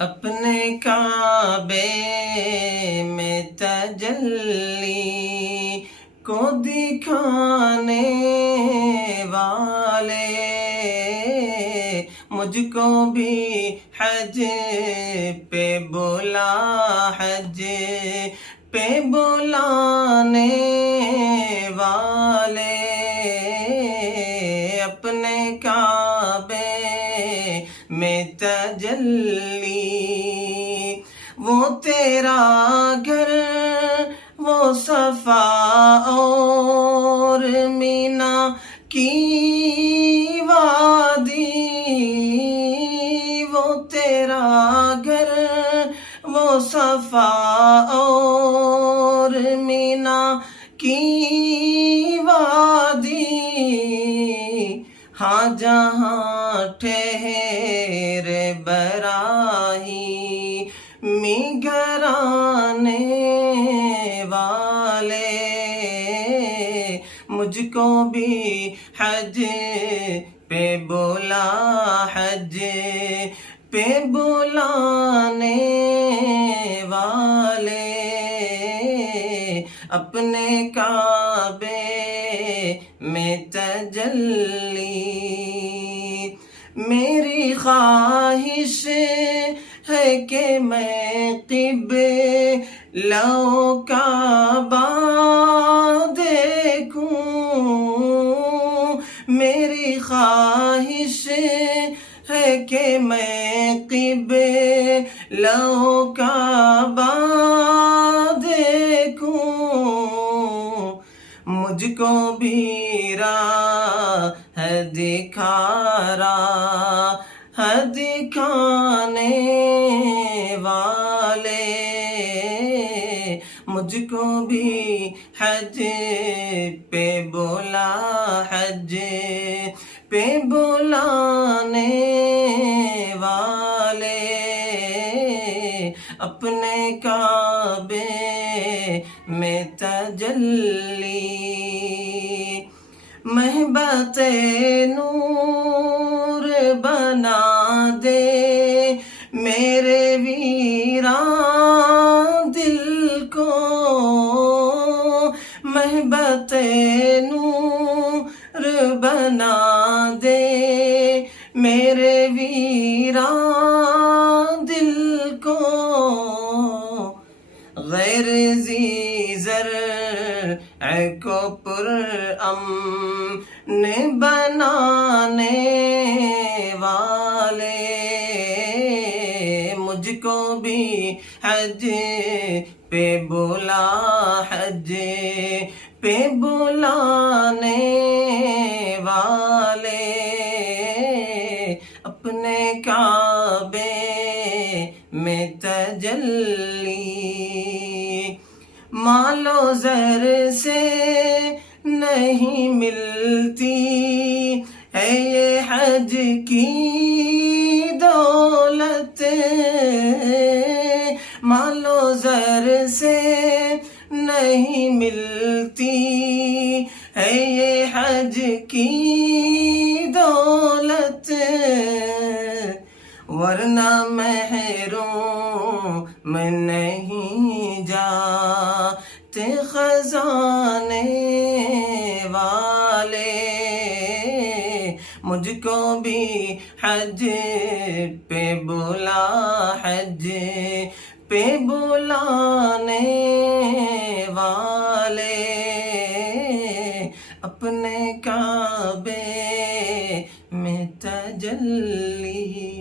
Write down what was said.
اپنے کعبے میں تجلی کو دکھانے والے، مجھ کو بھی حج پہ بلا، حج پہ بلانے والے، اپنے کعبے میں تجلی، وہ تیرا گھر، وہ صفا اور مینا کی وادی، وہ تیرا گھر، وہ صفا اور مینا کی وادی، ہاں جہاں ٹھہرے براہیمی گھرانے والے، مجھ کو بھی حج پہ بلا، حج پہ بلانے والے، اپنے کعبے میں تجلی، میری خواہش ہے کہ میں قبلہ کعبہ دیکھوں، میری خواہش ہے کہ میں قبلہ کعبہ دیکھوں، مجھ کو بھی راہ دکھا، راہ دکھانے والے، مجھ کو بھی حج پہ بلا، حج پہ بلانے والے، اپنے کعبے میں تجلی، محبت نور بنا دے میرے ویران دل کو، محبت نور بنا دے میرے ویران دل کو، غیر ذی زرع کو پرامن بنانے والے، مجھ کو بھی حج پہ بلا، حج پہ بلانے والے، اپنے کعبے میں تجلی، مال و زر سے نہیں ملتی ہے یہ حج کی دولت، مال و زر سے نہیں ملتی ہے یہ حج کی دولت، ورنہ محروم میں نہیں جاتے خزانے والے، مجھ کو بھی حج پہ بلا، حج پہ بلانے والے، اپنے کعبے میں تجلی۔